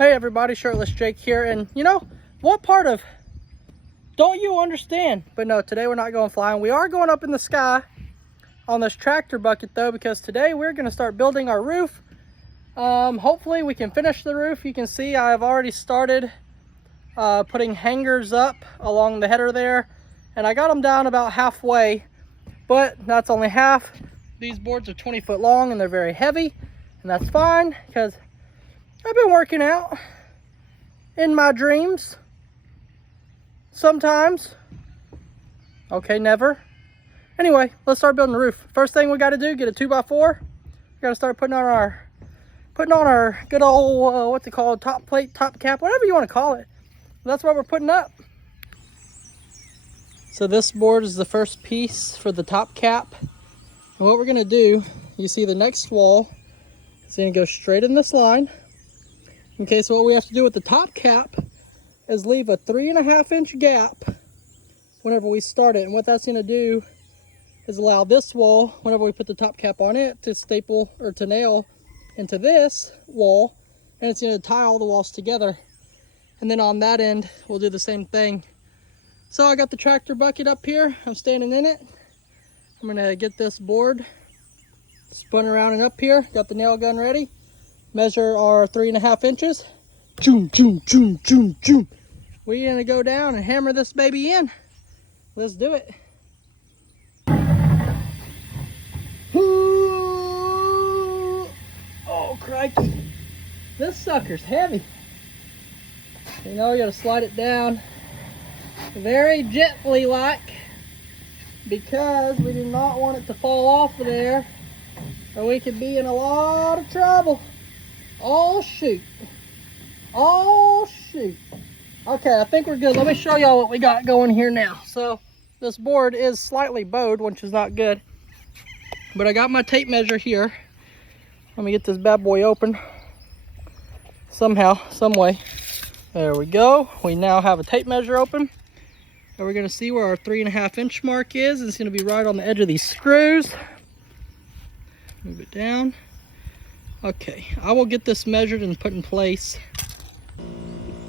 Hey everybody, Shirtless Jake here, and you know, what part of don't you understand? But no, today we're not going flying. We are going up in the sky on this tractor bucket though, because today we're going to start building our roof. Hopefully we can finish the roof. You can see I've already started putting hangers up along the header there, and I got them down about halfway, but that's only half. These boards are 20 foot long and they're very heavy, and that's fine because I've been working out in my dreams sometimes. Okay, never. Anyway, let's start building the roof. First thing we got to do, get a 2x4. We got to start putting on our good old what's it called, top plate, top cap, whatever you want to call it. That's what we're putting up. So this board is the first piece for the top cap. And what we're going to do, you see the next wall is going to go straight in this line. Okay, so what we have to do with the top cap is leave a 3.5 inch gap whenever we start it. And what that's going to do is allow this wall, whenever we put the top cap on it, to staple or to nail into this wall. And it's going to tie all the walls together. And then on that end, we'll do the same thing. So I got the tractor bucket up here. I'm standing in it. I'm going to get this board spun around and up here. Got the nail gun ready. Measure our 3.5 inches. Choom, choom, choom, choom, choom. We're gonna go down and hammer this baby in. Let's do it. Oh, crikey. This sucker's heavy. You know, you gotta slide it down very gently like, because we do not want it to fall off of there, or we could be in a lot of trouble. Oh shoot. Oh shoot. Okay, I think we're good. Let me show y'all what we got going here now. So this board is slightly bowed, which is not good, but I got my tape measure here. Let me get this bad boy open somehow, some way. There we go. We now have a tape measure open, and we're going to see where our 3.5 inch mark is. It's going to be right on the edge of these screws. Move it down. Okay, I will get this measured and put in place.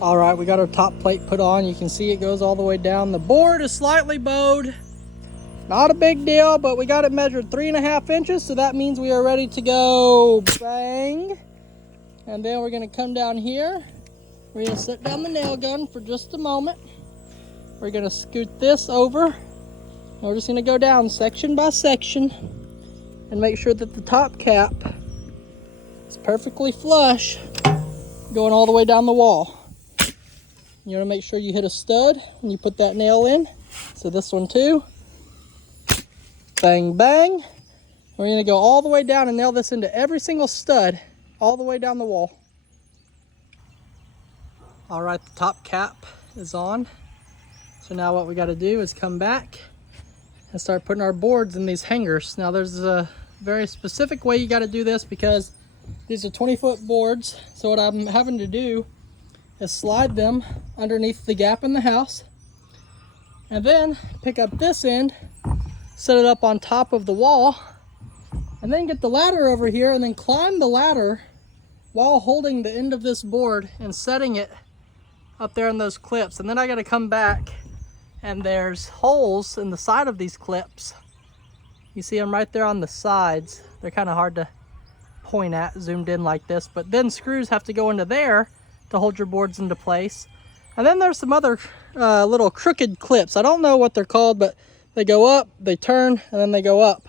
All right, we got our top plate put on. You can see it goes all the way down. The board is slightly bowed. Not a big deal, but we got it measured 3.5 inches, so that means we are ready to go. Bang. And then we're gonna come down here. We're gonna set down the nail gun for just a moment. We're gonna scoot this over. We're just gonna go down section by section and make sure that the top cap is perfectly flush, going all the way down the wall. You want to make sure you hit a stud when you put that nail in. So this one too. Bang, bang. We're going to go all the way down and nail this into every single stud all the way down the wall. All right, the top cap is on. So now what we got to do is come back and start putting our boards in these hangers. Now there's a very specific way you got to do this, because these are 20-foot boards. So what I'm having to do is slide them underneath the gap in the house, and then pick up this end, set it up on top of the wall, and then get the ladder over here and then climb the ladder while holding the end of this board and setting it up there in those clips. And then I got to come back, and there's holes in the side of these clips. You see them right there on the sides. They're kind of hard to point at zoomed in like this, but then screws have to go into there to hold your boards into place. And then there's some other little crooked clips. I don't know what they're called, but they go up, they turn, and then they go up.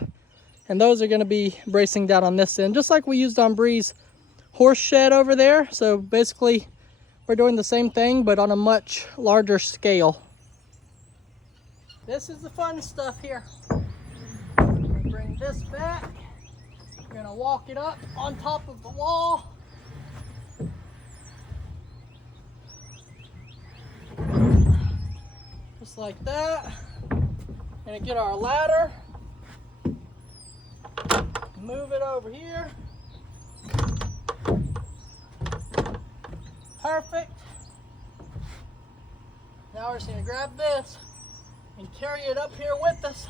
And those are going to be bracing down on this end, just like we used on Bree's horse shed over there. So basically we're doing the same thing, but on a much larger scale. This is the fun stuff here. Bring this back. We're going to walk it up on top of the wall. Just like that. Gonna get our ladder, move it over here. Perfect. Now we're just gonna grab this and carry it up here with us.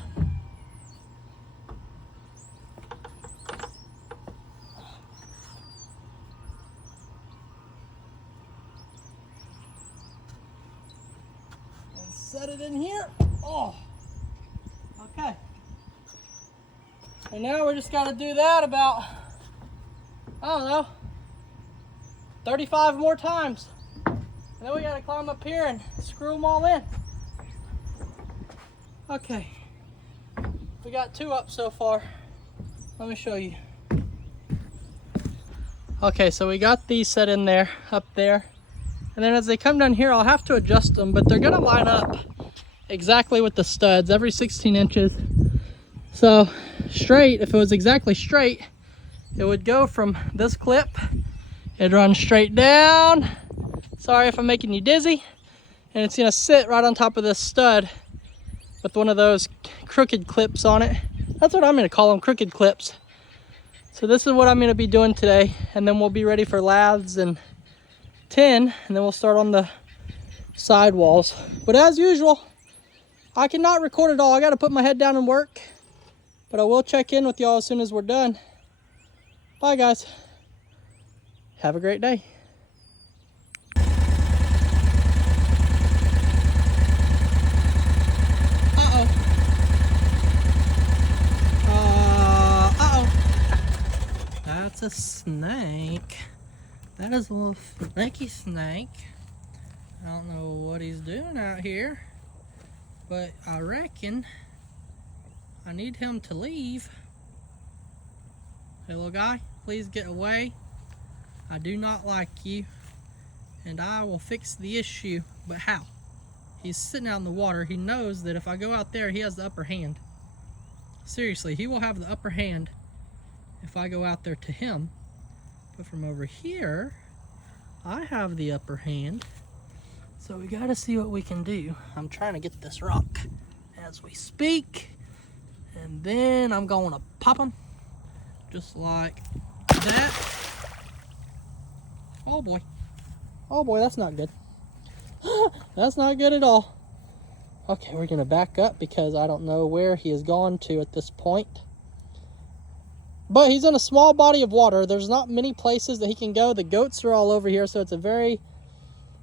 set it in here. Oh, okay. And now we just got to do that about, I don't know, 35 more times. And then we got to climb up here and screw them all in. Okay, we got 2 up so far. Let me show you. Okay, so we got these set in there, up there. And then as they come down here, I'll have to adjust them, but they're gonna line up exactly with the studs, every 16 inches. So straight, if it was exactly straight, it would go from this clip, it'd run straight down. Sorry if I'm making you dizzy. And it's gonna sit right on top of this stud with one of those crooked clips on it. That's what I'm gonna call them, crooked clips. So this is what I'm gonna be doing today, and then we'll be ready for laths and tin, and then we'll start on the side walls. But as usual, I cannot record it all. I gotta put my head down and work, but I will check in with y'all as soon as we're done. Bye guys. Have a great day. That's a snake. That is a little snaky snake. I don't know what he's doing out here, but I reckon I need him to leave. Hey little guy, please get away. I do not like you, and I will fix the issue. But how? He's sitting out in the water. He knows that if I go out there, he has the upper hand. Seriously, he will have the upper hand if I go out there to him. But from over here, I have the upper hand. So we gotta see what we can do. I'm trying to get this rock as we speak. And then I'm gonna pop him just like that. Oh boy. Oh boy, that's not good. That's not good at all. Okay, we're gonna back up because I don't know where he has gone to at this point. But he's in a small body of water. There's not many places that he can go. The goats are all over here, so it's a very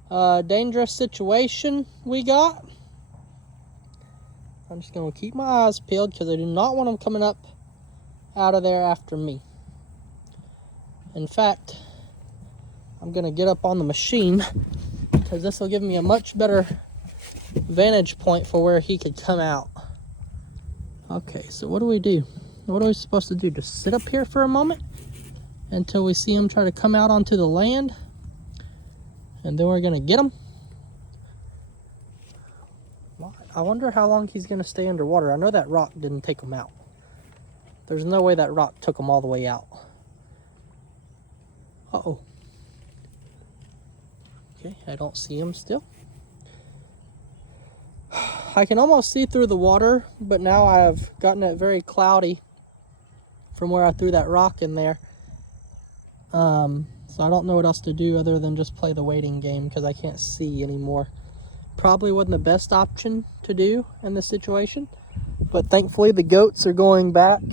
dangerous situation we got. I'm just going to keep my eyes peeled because I do not want him coming up out of there after me. In fact, I'm going to get up on the machine because this will give me a much better vantage point for where he could come out. Okay, so what do we do? What are we supposed to do? Just sit up here for a moment until we see him try to come out onto the land, and then we're gonna get him. I wonder how long he's gonna stay underwater. I know that rock didn't take him out. There's no way that rock took him all the way out. Uh-oh. Okay, I don't see him still. I can almost see through the water, but now I've gotten it very cloudy from where I threw that rock in there. So I don't know what else to do other than just play the waiting game because I can't see anymore. Probably wasn't the best option to do in this situation, but thankfully the goats are going back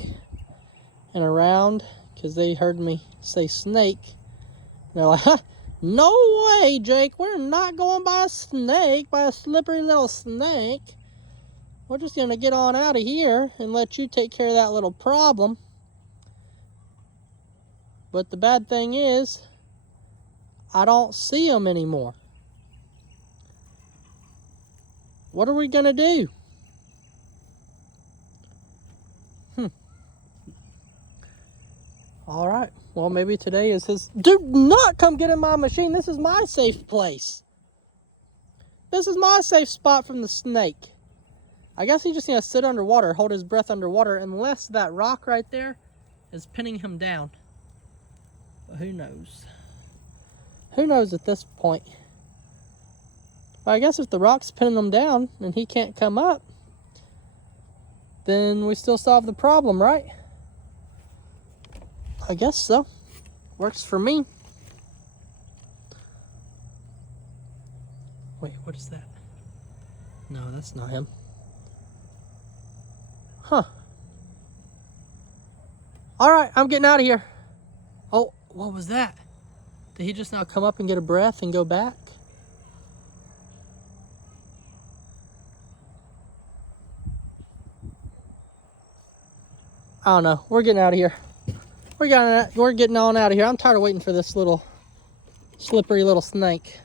and around because they heard me say snake. They're like, huh, no way, Jake, we're not going by a snake, by a slippery little snake. We're just gonna get on out of here and let you take care of that little problem. But the bad thing is, I don't see them anymore. What are we gonna do? All right, well, maybe today is his... Do not come get in my machine. This is my safe place. This is my safe spot from the snake. I guess he's just gonna sit underwater, hold his breath underwater, unless that rock right there is pinning him down. But who knows? Who knows at this point? But I guess if the rock's pinning him down and he can't come up, then we still solve the problem, right? I guess so. Works for me. Wait, what is that? No, that's not him. Huh. All right, I'm getting out of here. Oh, what was that? Did he just now come up and get a breath and go back? I don't know. We're getting out of here. We're getting on out of here. I'm tired of waiting for this little slippery little snake.